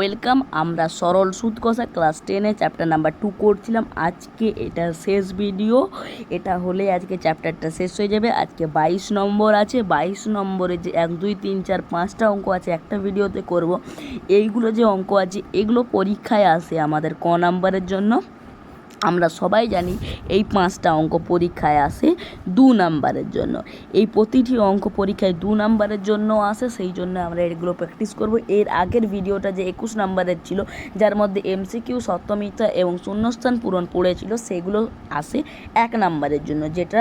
Welcome, আমরা সরল সুদ কষা ক্লাস টেনে চ্যাপ্টার নাম্বার টু করছিলাম। আজকে এটা শেষ ভিডিও, এটা হলে আজকে চ্যাপ্টারটা শেষ হয়ে যাবে। আজকে বাইশ নম্বর আছে, বাইশ নম্বরে যে এক, দুই, তিন, চার, পাঁচটা অঙ্ক আছে, একটা ভিডিওতে করব। এইগুলো যে অঙ্ক আছে, এগুলো পরীক্ষায় আসে আমাদের ক নাম্বারের জন্য। আমরা সবাই জানি এই পাঁচটা অঙ্ক পরীক্ষায় আসে দু নাম্বারের জন্য। এই প্রতিটি অঙ্ক পরীক্ষায় দু নাম্বারের জন্য আসে, সেই জন্য আমরা এগুলো প্র্যাকটিস করব। এর আগের ভিডিওটা যে একুশ নাম্বারের ছিল, যার মধ্যে এমসিকিউ সত্যমিথ্যা এবং শূন্যস্থান পূরণ পড়েছিল, সেগুলো আসে এক নাম্বারের জন্য, যেটা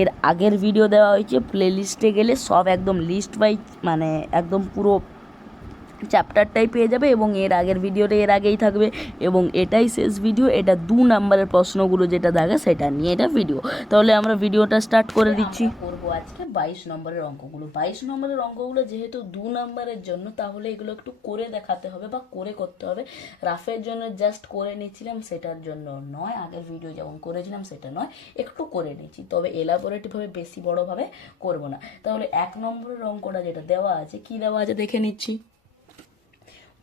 এর আগের ভিডিও দেওয়া হয়েছে। প্লে গেলে সব একদম লিস্ট বাই মানে একদম পুরো চ্যাপ্টারটাই পেয়ে যাবে এবং এর আগের ভিডিওটা এর আগেই থাকবে এবং এটাই শেষ ভিডিও এটা দু নাম্বারের প্রশ্নগুলো যেটা থাকে সেটা নিয়ে এটা ভিডিও তাহলে আমরা ভিডিওটা স্টার্ট করে দিচ্ছি। করব আজকে বাইশ নম্বরের অঙ্কগুলো। বাইশ নম্বরের অঙ্কগুলো যেহেতু দু নম্বরের জন্য তাহলে এগুলো একটু করে দেখাতে হবে বা করে করতে হবে। রাফের জন্য জাস্ট করে নিচ্ছিলাম সেটার জন্য নয়। আগের ভিডিও যেমন করেছিলাম সেটা নয়। একটু করে নিচ্ছি তবে এলাবোরেটিভভাবে বেশি বড়োভাবে করব না। তাহলে এক নম্বরের অঙ্কটা যেটা দেওয়া আছে কি দেওয়া আছে দেখে নিচ্ছি।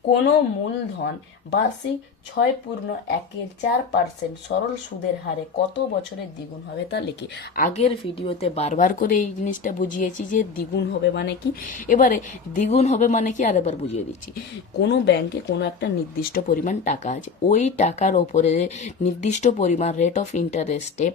কোনো মূলধন বার্ষিক ছয় পূর্ণ একের চার পার্সেন্ট সরল সুদের হারে কত বছরের দ্বিগুণ হবে তা লিখি আগের ভিডিওতে বারবার করে এই জিনিসটা বুঝিয়েছি যে দ্বিগুণ হবে মানে কি? এবারে দ্বিগুণ হবে মানে কি? আর আরেকবার বুঝিয়ে দিচ্ছি। কোনো ব্যাংকে কোনো একটা নির্দিষ্ট পরিমাণ টাকা আছে। ওই টাকার ওপরে নির্দিষ্ট পরিমাণ রেট অফ ইন্টারেস্টে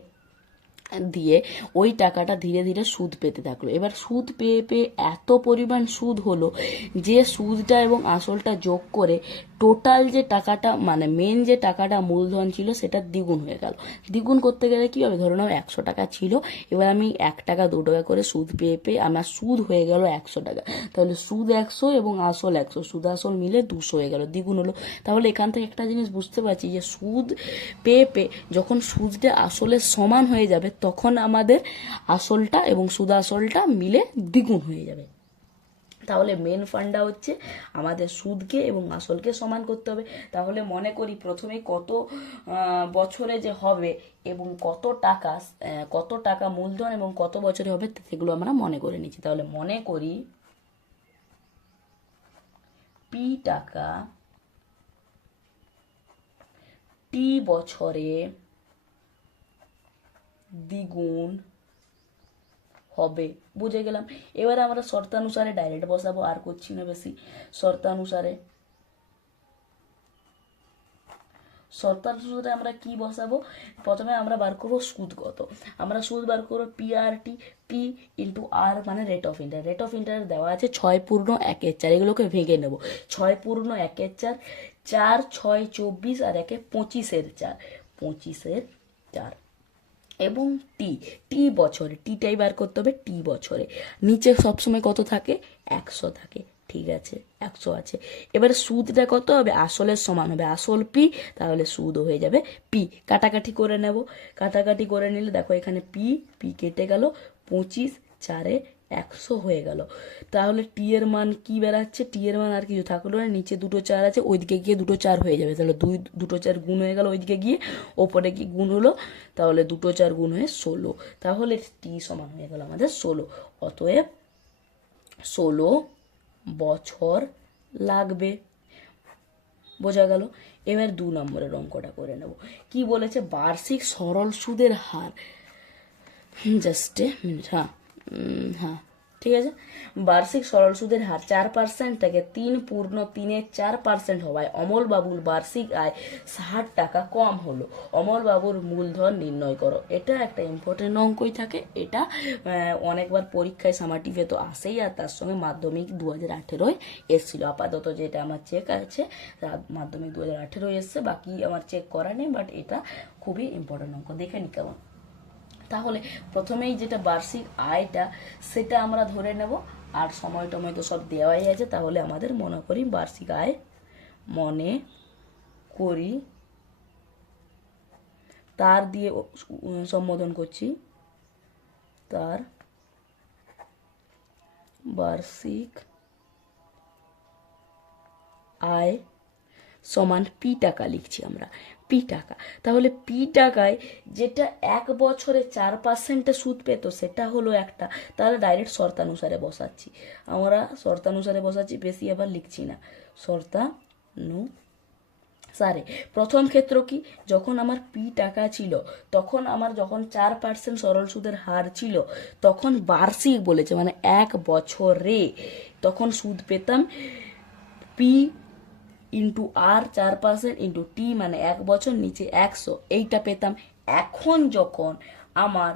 দিয়ে ওই টাকাটা ধীরে ধীরে সুদ পেতে থাকল। এবার সুদ পেয়ে পেয়ে এত পরিমাণ সুদ হলো যে সুদটা এবং আসলটা যোগ করে টোটাল যে টাকাটা মানে মেন যে টাকাটা মূলধন ছিল সেটা দ্বিগুণ হয়ে গেল। দ্বিগুণ করতে গেলে কী হবে? ধরো নাও একশো টাকা ছিল। এবার আমি এক টাকা, দু টাকা করে সুদ পেয়ে পেয়ে আমার সুদ হয়ে গেল একশো টাকা। তাহলে সুদ একশো এবং আসল একশো, সুদ আসল মিলে দুশো হয়ে গেল, দ্বিগুণ হলো। তাহলে এখান থেকে একটা জিনিস বুঝতে পারছি যে সুদ পেয়ে পেয়ে যখন সুদটা আসলের সমান হয়ে যাবে তখন আমাদের আসলটা এবং সুদ আসলটা মিলে দ্বিগুণ হয়ে যাবে। তাহলে মেন ফান্ডটা হচ্ছে আমাদের সুদকে এবং আসলকে সমান করতে হবে। তাহলে মনে করি প্রথমে কত বছরে যে হবে এবং কত টাকা কত টাকা মূলধন এবং কত বছরে হবে সেগুলো আমরা মনে করে নিচ্ছি। তাহলে মনে করি পি টাকা টি বছরে দ্বিগুণ হবে। বুঝে গেলাম? এবারে আমরা শর্তানুসারে ডাইরেক্ট বসাবো, আর করছি না বেশি। শর্তানুসারে। শর্তানুসারে আমরা কি বসাবো? প্রথমে আমরা বার করব সুদ কত। আমরা সুদ বার করব P R T P into R মানে rate of inter rate of inter দেওয়া আছে ছয় পূর্ণ একের চার। এগুলোকে ভেঙে নেব। ছয় পূর্ণ একের চার চার, ছয়, চব্বিশ, আর একে পঁচিশের চার। পঁচিশের চার। এবং টি। টি বছরে। টিটাই বার করতে হবে টি বছরে। নিচে সবসময় কত থাকে? একশো থাকে। ঠিক আছে? একশো আছে। এবারে সুদটা কত হবে? আসলের সমান হবে। আসল পি, তাহলে সুদও হয়ে যাবে পি। কাটাকাটি করে নেব। কাটাকাটি করে নিলে দেখো এখানে পি পি কেটে গেল। পঁচিশ, চারে একশো হয়ে গেল। তাহলে টি এর মান কি বেরাচ্ছে টি এর মান আর কিছু থাকল না, নিচে দুটো চার আছে, ওইদিকে গিয়ে দুটো চার হয়ে যাবে। তাহলে দুই, দুটো চার গুণ হয়ে গেল ওইদিকে গিয়ে, ওপরে কি গুণ হলো, তাহলে দুটো চার গুণ হয়ে ষোলো। তাহলে টি সমান হয়ে গেল আমাদের ষোলো। অতএব ষোলো বছর লাগবে। বোঝা গেল? এবার দু নম্বরের অঙ্কটা করে নেব। কি বলেছে? বার্ষিক সরল সুদের হার। জাস্ট মিনিট হ্যাঁ। হ্যাঁ ঠিক আছে? বার্ষিক সরল সুদের হার চার পার্সেন্ট থেকে তিন পূর্ণ তিনের চার পার্সেন্ট হওয়ায় অমলবাবুর বার্ষিক আয় ষাট টাকা কম হলো। অমলবাবুর মূলধন নির্ণয় করো। এটা একটা ইম্পর্টেন্ট অঙ্কই থাকে। এটা অনেকবার পরীক্ষায় সামাটিভে তো আসেই, আর তার সঙ্গে মাধ্যমিক দু হাজার আঠেরোয় এসেছিল। আপাতত যেটা আমার চেক আছে মাধ্যমিক দু হাজার আঠেরোয় এসছে, বাকি আমার চেক করা নেই বাট এটা খুবই ইম্পর্টেন্ট অঙ্ক। দেখে নি কেমন? তাহলে প্রথমেই যেটা বার্ষিক আয়টা, সেটা আমরা ধরে নেব। আর সময় টময় তো সব দেওয়াই আছে, তাহলে আমাদের মনে করি বার্ষিক আয় মনে করি, তার দিয়ে সম্বোধন করছি। তার বার্ষিক আয় সমান পি টাকা লিখছি আমরা। পি টাকা। তাহলে পি টাকায় যেটা এক বছরে চার পার্সেন্টে সুদ পেত, সেটা হলো একটা। তাহলে ডাইরেক্ট শর্তানুসারে বসাচ্ছি। আমরা শর্তানুসারে বসাচ্ছি, বেশি আবার লিখছি না। শর্তা নু সারে। প্রথম ক্ষেত্র কি? যখন আমার পি টাকা ছিল, তখন আমার যখন চার পার্সেন্ট সরল সুদের হার ছিল, তখন বার্ষিক বলেছে মানে এক বছরে তখন সুদ পেতাম পি ইন্টু আর চার পার্সেন্ট ইন্টু টি মানে এক বছর, নিচে একশো। এইটা পেতাম। এখন যখন আমার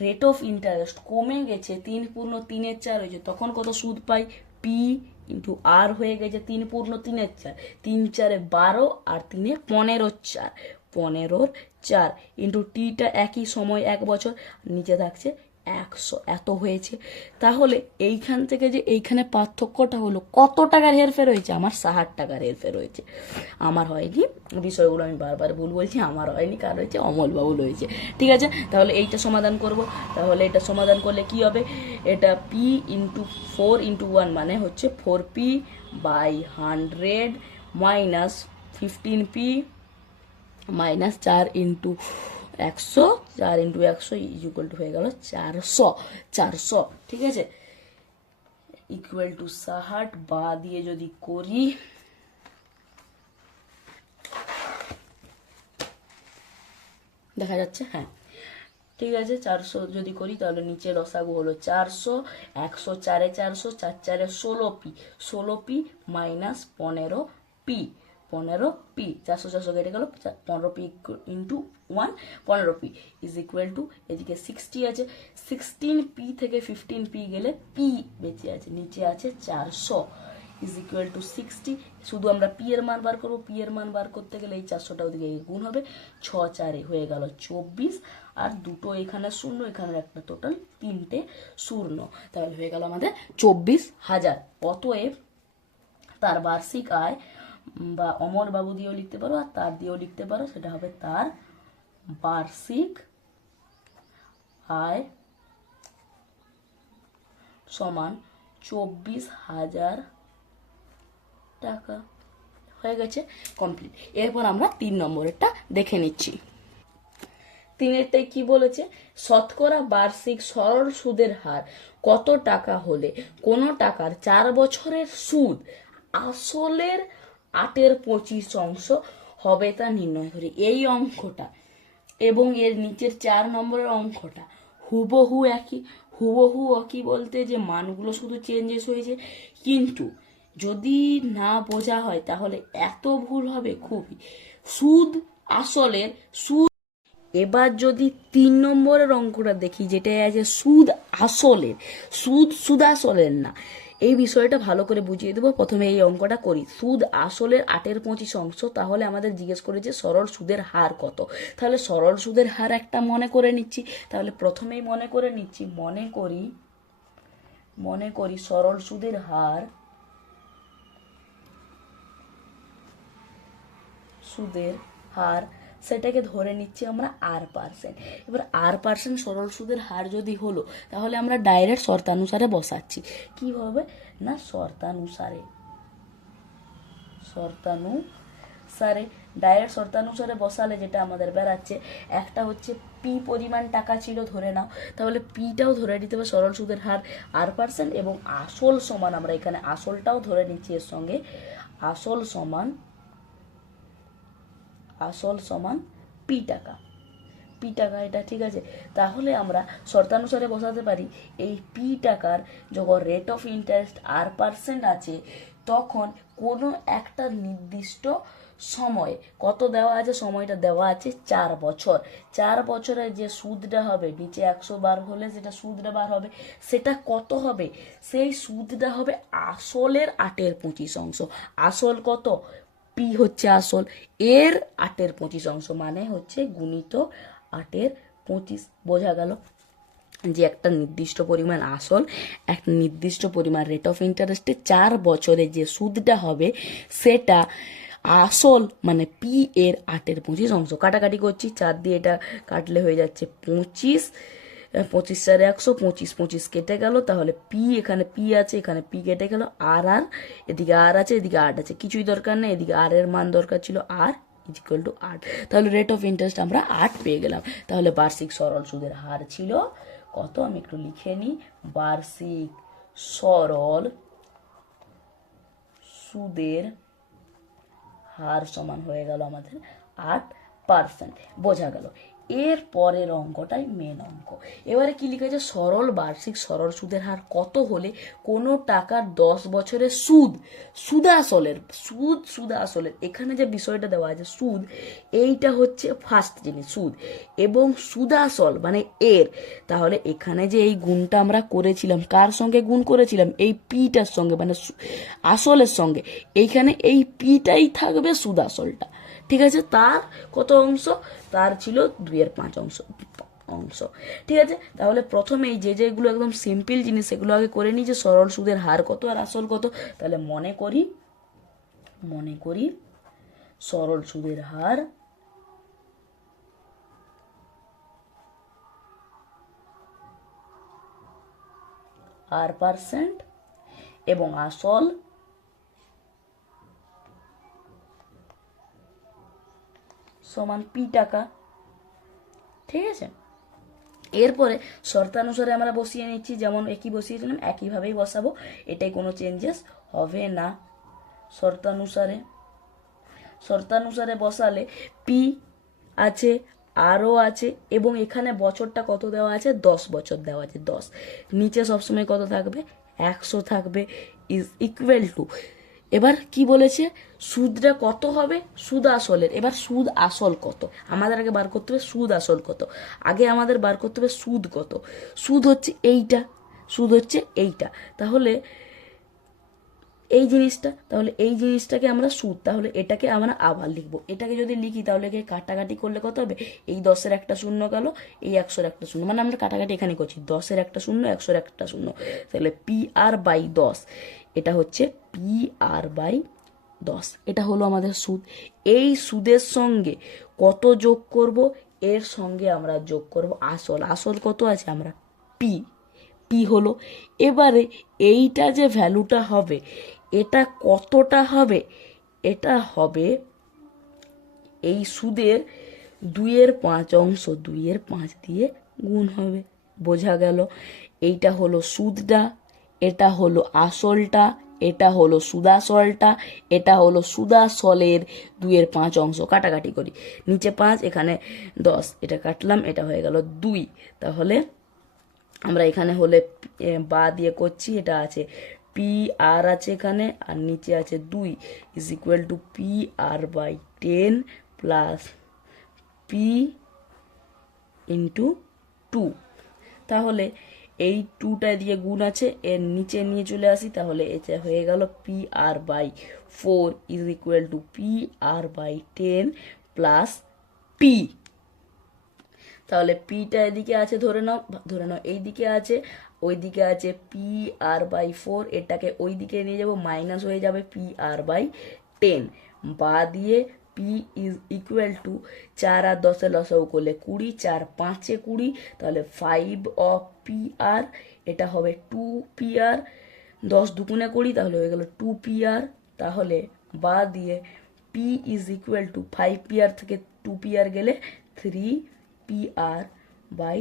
রেট অফ ইন্টারেস্ট কমে গেছে, তিন পূর্ণ তিনের চার হয়েছে তখন কত সুদ পাই? পি ইন্টু আর হয়ে গেছে তিন পূর্ণ তিনের চার। তিন চারে বারো আর তিনে পনেরো চার। পনেরোর চার। ইন্টু টিটা একই সময়, এক বছর। নিচে থাকছে একশো এত হয়েছে। তাহলে এইখান থেকে যে এইখানে পার্থক্যটা হলো কত টাকার হেরফের হয়েছে? আমার ষাট টাকার হেরফের হয়েছে। আমার হয়নি, বিষয়গুলো আমি বারবার ভুল বলছি, আমার হয়নি, কার হয়েছে? অমলবাবুল হয়েছে। ঠিক আছে? তাহলে এইটা সমাধান করব। তাহলে এটা সমাধান করলে কি হবে? এটা P into four into one মানে হচ্ছে four P by hundred minus fifteen P minus চার ইন্টু একশো, চার ইন্টু একশো ইকুয়াল টু হয়ে গেল চারশো। চারশো, ঠিক আছে? ইকুয়াল টু ষাট বা দিয়ে যদি করি, দেখা যাচ্ছে? হ্যাঁ। ঠিক আছে, চারশো যদি করি, তাহলে নিচে রসাগু হলো চারশো। একশো চারে চারশো, চার চারে ষোলো পি। ষোলো পি মাইনাস পনেরো পি। পনেরো পি, চারশো চারশো কেটে গেল পনেরো পি ইন্টু ওয়ান পনেরো পি ইজ ইকুয়াল টু এদিকে সিক্সটি আছে সিক্সটিন পি থেকে ফিফটিন পি গেলে পি বেঁচে আছে, নিচে আছে চারশো ইজ ইকুয়াল টু সিক্সটি শুধু আমরা পি এর মান বার করব পি এর মান বার করতে গেলে এই চারশোটা ওদিকে গুণ হবে, ছ চারে হয়ে গেল চব্বিশ, আর দুটো এখানে শূন্য, এখানে একটা টোটাল তিনটে শূন্য, তাহলে হয়ে গেল আমাদের চব্বিশ হাজার, অতএব তার বার্ষিক আয় বা অমর বাবু দিয়েও লিখতে পারো আর তার দিয়েও লিখতে পারো, সেটা হবে তার বার্ষিক আয় সমান চব্বিশ হাজার টাকা। হয়ে গেছে কমপ্লিট এরপর আমরা তিন নম্বরেরটা দেখে নিচ্ছি। তিনেরটাই কি বলেছে? শতকরা বার্ষিক সরল সুদের হার কত টাকা হলে কোনো টাকার চার বছরের সুদ আসলের আটের পঁচিশ অংশ হবে তা নির্ণয় করি। এই অঙ্কটা এবং এর নিচের চার নম্বরের অঙ্কটা হুবহু একই হুবহু একই বলতে যে মানগুলো শুধু চেঞ্জেস হয়েছে। কিন্তু যদি না বোঝা হয় তাহলে এত ভুল হবে খুবই। সুদ আসলের সুদ এবার যদি তিন নম্বরের অঙ্কটা দেখি যেটা আছে সুদ আসলের, সুদ সুদ আসলের না। এই বিষয়টা ভালো করে বুঝিয়ে দেবো। প্রথমে এই অঙ্কটা করি। সুদ আসলের আটের পঁচিশ অংশ, তাহলে আমাদের জিজ্ঞেস করেছে সরল সুদের হার কত। তাহলে সরল সুদের হার একটা মনে করে নিচ্ছি। তাহলে প্রথমেই মনে করে নিচ্ছি, মনে করি মনে করি সরল সুদের হার সুদের হার সেটাকে ধরে নিচ্ছি আমরা আর পার্সেন্ট এবার আর পার্সেন্ট সরল সুদের হার যদি হলো, তাহলে আমরা ডাইরেক্ট শর্তানুসারে বসাচ্ছি। কি হবে না, শর্তানুসারে। শর্তানুসারে। ডাইরেক্ট শর্তানুসারে বসালে যেটা আমাদের বেড়াচ্ছে, একটা হচ্ছে পি পরিমাণ টাকা ছিল, ধরে নাও। তাহলে পিটাও ধরে নিতে হবে সরল সুদের হার আর পার্সেন্ট এবং আসল সমান, আমরা এখানে আসলটাও ধরে নিচ্ছি এর সঙ্গে। আসল সমান আসল সমান পি টাকা। পি টাকা এটা ঠিক আছে। তাহলে আমরা শর্তানুসারে বসাতে পারি, এই পি টাকার যখন rate of interest R percent আছে, তখন কোনো একটা নির্দিষ্ট সময়, কত দেওয়া আছে, সময়টা দেওয়া আছে চার বছর। চার বছরে যে সুদটা হবে, নিচে একশো বার হলে সেটা সুদটা বার হবে, সেটা কত হবে? সেই সুদটা হবে আসলের আটের পঁচিশ অংশ। আসল কত? পি হচ্ছে আসল। এর আটের পঁচিশ অংশ মানে হচ্ছে গুণিত আটের পঁচিশ। বোঝা গেল যে একটা নির্দিষ্ট পরিমাণ আসল একটা নির্দিষ্ট পরিমাণ রেট অফ ইন্টারেস্টে চার বছরে যে সুদটা হবে, সেটা আসল মানে পি এর আটের পঁচিশ অংশ। কাটাকাটি করছি, চার দিয়ে এটা কাটলে হয়ে যাচ্ছে পঁচিশ। পঁচিশ চারে একশো, পঁচিশ পঁচিশ কেটে গেল, তাহলে পি এখানে পি আছে, এখানে পি কেটে গেল আর আর এদিকে আর আছে, এদিকে আট আছে, কিছুই দরকার নেই, এদিকে আর এর মান দরকার ছিল আর ইকুয়াল টু আট তাহলে রেট অফ ইন্টারেস্ট আমরা আট পেয়ে গেলাম, তাহলে বার্ষিক সরল সুদের হার ছিল কত? আমি একটু লিখে নিই, বার্ষিক সরল সুদের হার সমান হয়ে গেল আমাদের আট পার্সেন্ট বোঝা গেল। এর পরের অঙ্কটাই মেন অঙ্ক। এবারে কি লিখেছে? সরল বার্ষিক সরল সুদের হার কত হলে কোনো টাকার দশ বছরের সুদ, সুদাসলের সুদ, সুদাসলের, এখানে যে বিষয়টা দেওয়া আছে, সুদ, এইটা হচ্ছে ফার্স্ট জিনিস, সুদ। এবং সুদাসল মানে এর। তাহলে এখানে যে এই গুণটা আমরা করেছিলাম, কার সঙ্গে গুণ করেছিলাম? এই পিটার সঙ্গে মানে আসলের সঙ্গে। এইখানে এই পিটাই থাকবে সুদাসলটা। ঠিক আছে? তার কত অংশ? তার ছিল দুইয়ের পাঁচ অংশ। অংশ। ঠিক আছে? তাহলে প্রথমে এই যে যেগুলো একদম সিম্পল জিনিস, সেগুলো আগে করে নিই যে সরল সুদের হার কত আর আসল কত। তাহলে মনে করি মনে করি সরল সুদের হার আর পার্সেন্ট এবং আসল সমান পি টাকা। ঠিক আছে? এরপরে শর্তানুসারে আমরা বসিয়ে নিচ্ছি, যেমন একই বসিয়েছিলাম, একইভাবেই বসাবো। এটাই কোনো চেঞ্জেস হবে না। শর্তানুসারে শর্তানুসারে বসালে পি আছে, আরও আছে, এবং এখানে বছরটা কত দেওয়া আছে? দশ বছর দেওয়া আছে, দশ। নিচে সবসময় কত থাকবে? একশো থাকবে ইজ ইকুয়াল টু এবার কি বলেছে? সুদটা কত হবে? সুদ আসলের। এবার সুদ আসল কত? আমাদের আগে বার করতে হবে সুদ আসল কত। আগে আমাদের বার করতে হবে সুদ কত। সুদ হচ্ছে এইটা। সুদ হচ্ছে এইটা। তাহলে এই জিনিসটা, তাহলে এই জিনিসটাকে আমরা সুদ, তাহলে এটাকে আমরা আবার লিখব। এটাকে যদি লিখি, তাহলে একে কাটাকাটি করলে কত হবে? এই দশের একটা শূন্য গেল, এই একশোর একটা শূন্য। মানে আমরা কাটাকাটি এখানে করছি। দশের একটা শূন্য, একশোর একটা শূন্য। তাহলে পি আর বাই দশ। এটা হচ্ছে পি আর বাই দশ। এটা হলো আমাদের সুদ। এই সুদের সঙ্গে কত যোগ করব? এর সঙ্গে আমরা যোগ করব আসল। আসল কত আছে আমরা? পি পি হলো, এবারে এইটা যে ভ্যালুটা হবে, এটা কতটা হবে? এটা হবে এই সুদের দুইয়ের পাঁচ অংশ, দুইয়ের পাঁচ দিয়ে গুণ হবে। বোঝা গেল। এইটা হলো সুদটা। এটা হলো আসলটা, এটা হলো সুদাসলটা, এটা হলো সুদাসলের দুইয়ের পাঁচ অংশ কাটাকাটি করি। নিচে পাঁচ, এখানে দশ, এটা কাটলাম, এটা হয়ে গেল দুই। তাহলে আমরা এখানে হলে বা দিয়ে করছি, এটা আছে পি আর আছে এখানে, আর নিচে আছে দুই। Is equal to P R by ten plus P into two. তাহলে এই টুটা দিয়ে গুণ আছে, এর নিচে নিয়ে চলে আসি, তাহলে এটা হয়ে গেল P R by four is equal to P R by ten plus P তাহলে পিটা এদিকে আছে, ধরে নাও ধরে নাও এই দিকে আছে ওই দিকে আছে পি আর বাই ফোর এটাকে ওই দিকে নিয়ে যাব মাইনাস হয়ে যাবে পি আর বাই টেন বা দিয়ে পি ইজ ইকুয়াল টু চার আর দশে লসাও করলে কুড়ি, চার পাঁচে কুড়ি, তাহলে ফাইভ অফ পি আর এটা হবে টু পি আর দশ দুগুণে কুড়ি, তাহলে হয়ে গেল টু পি আর তাহলে বা দিয়ে P is equal to five P R থেকে টু পি আর গেলে three P R by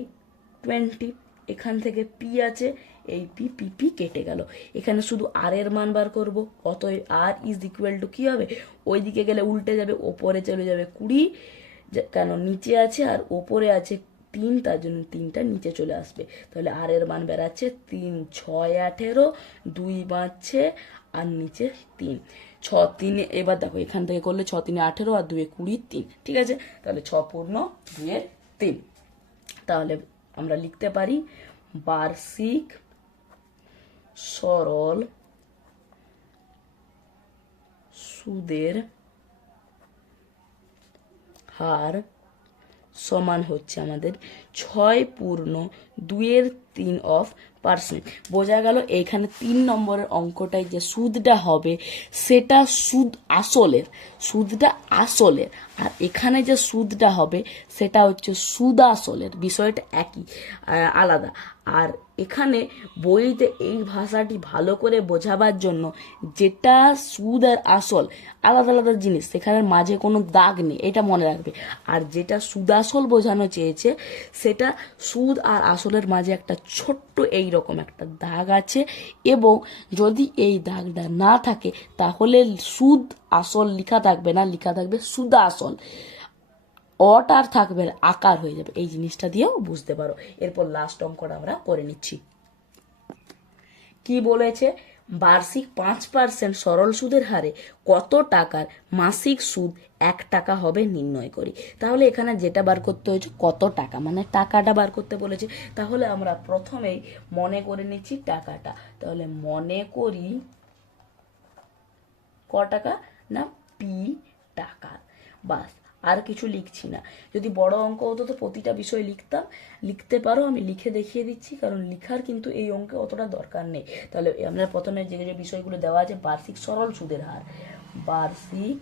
twenty এখান থেকে পি আছে, এই পি পি পি কেটে গেল। এখানে শুধু আর এর মান বার করব, অতএব আর ইজ ইকুয়াল টু কী হবে? ওই দিকে গেলে উল্টে যাবে, ওপরে চলে যাবে কুড়ি কেন নিচে আছে আর ওপরে আছে তিন, তার জন্য তিনটা নিচে চলে আসবে। তাহলে আর এর মান বেড়াচ্ছে তিন, ছয়, আঠেরো, দুই বাঁচছে আর নিচে তিন। ছ, তিনে, এবার দেখো, এখান থেকে করলে ছ, তিনে আঠেরো আর দুয়ে কুড়ি, তিন। ঠিক আছে? তাহলে ছ পূর্ণ দুয়ে তিন। তাহলে আমরা লিখতে পারি বার্ষিক সরল সুদের হার সমান হচ্ছে আমাদের ছয় পূর্ণ দুইয়ের তিন অফ পার্সেন্ট। বোঝা গেল এইখানে তিন নম্বরের অঙ্কটায় যে সুদটা হবে, সেটা সুদ আসলের, সুদটা আসলের। আর এখানে যে সুদটা হবে, সেটা হচ্ছে সুদ আসলের। বিষয়টা একই আলাদা। আর এখানে বইতে এই ভাষাটি ভালো করে বোঝাবার জন্য যেটা সুদ আর আসল, আলাদা আলাদা জিনিস, সেখানের মাঝে কোনো দাগ নেই, এটা মনে রাখবে। আর যেটা সুদ আসল বোঝানো চেয়েছে, সেটা সুদ আর আসলের মাঝে একটা ছোট্ট এই রকম একটা দাগ আছে এবং যদি এই দাগটা না থাকে, তাহলে সুদ আসল লেখা থাকবে না, লেখা থাকবে সুদা আসল। অট আর থাকবে আকার হয়ে যাবে। এই জিনিসটা দিয়েও বুঝতে পারো। এরপর লাস্ট অঙ্কটা আমরা করে নিচ্ছি। কি বলেছে? বার্ষিক পাঁচ পার্সেন্ট সরল সুদের হারে কত টাকার মাসিক সুদ এক টাকা হবে নির্ণয় করি। তাহলে এখানে যেটা বার করতে হয়েছে, কত টাকা? মানে টাকাটা বার করতে বলেছে। তাহলে আমরা প্রথমেই মনে করে নিচ্ছি টাকাটা। তাহলে মনে করি ক টাকা না, পি টাকা। বাস। আর কিছু লিখছি না। যদি বড় অঙ্ক হতো তো প্রতিটা বিষয় লিখতাম। লিখতে পারো, আমি লিখে দেখিয়ে দিচ্ছি, কারণ লিখার কিন্তু এই অঙ্কে অতটা দরকার নেই। তাহলে আমরা প্রথমে যে যে বিষয়গুলো দেওয়া আছে, বার্ষিক সরল সুদের হার। বার্ষিক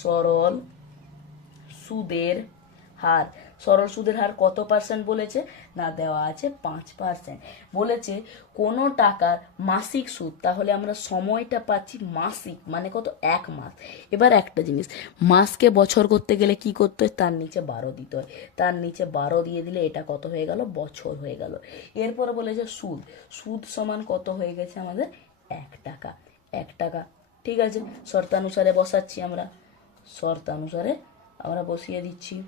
সরল সুদের হার। সরল সুদের হার কত পার্সেন্ট বলেছে? না, দেওয়া আছে পাঁচ পার্সেন্ট বলেছে কোনো টাকার মাসিক সুদ, তাহলে আমরা সময়টা পাচ্ছি মাসিক মানে কত? এক মাস। এবার একটা জিনিস, মাসকে বছর করতে গেলে কি করতে হয়? তার নিচে বারো দিতে হয়। তার নিচে বারো দিয়ে দিলে এটা কত হয়ে গেল? বছর হয়ে গেল। এরপরে বলেছে সুদ। সুদ সমান কত হয়ে গেছে আমাদের? এক টাকা। এক টাকা। ঠিক আছে? শর্তানুসারে বসাচ্ছি আমরা। শর্তানুসারে আমরা বসিয়ে দিচ্ছি।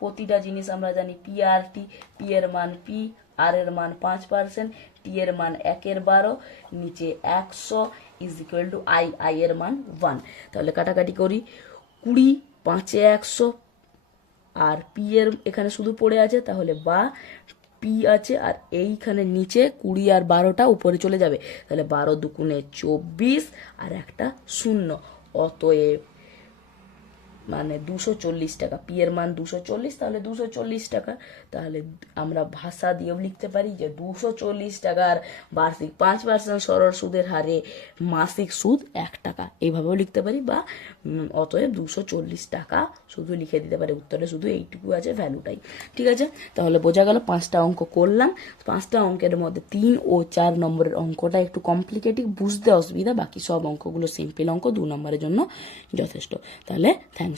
প্রতিটা জিনিস আমরা জানি পি আর টি পি এর মান পি আর এর মান পাঁচ পার্সেন্ট টি এর মান একের বারো, নিচে একশো is equal to I I এর মান ওয়ান তাহলে কাটাকাটি করি। কুড়ি, পাঁচে একশো, আর পি এর এখানে শুধু পড়ে আছে, তাহলে বা পি আছে, আর এইখানে নিচে কুড়ি আর বারোটা উপরে চলে যাবে। তাহলে বারো দুগুণে চব্বিশ, আর একটা শূন্য। অতএব মানে দুশো চল্লিশ টাকা। পি এর মান দুশো চল্লিশ, তাহলে দুশো চল্লিশ টাকা। তাহলে আমরা ভাষা দিয়েও লিখতে পারি যে দুশো চল্লিশ টাকার বার্ষিক, পাঁচ পার্সেন্ট সরল সুদের হারে মাসিক সুদ এক টাকা। এইভাবেও লিখতে পারি বা অতএব দুশো চল্লিশ টাকা শুধু লিখে দিতে পারি। উত্তরে শুধু এইটুকু আছে ভ্যালুটাই ঠিক আছে? তাহলে বোঝা গেল পাঁচটা অঙ্ক করলাম। পাঁচটা অঙ্কের মধ্যে তিন ও চার নম্বরের অঙ্কটা একটু কমপ্লিকেটিভ বুঝতে অসুবিধা। বাকি সব অঙ্কগুলো সিম্পল অঙ্ক, দু নম্বরের জন্য যথেষ্ট। তাহলে থ্যাংকস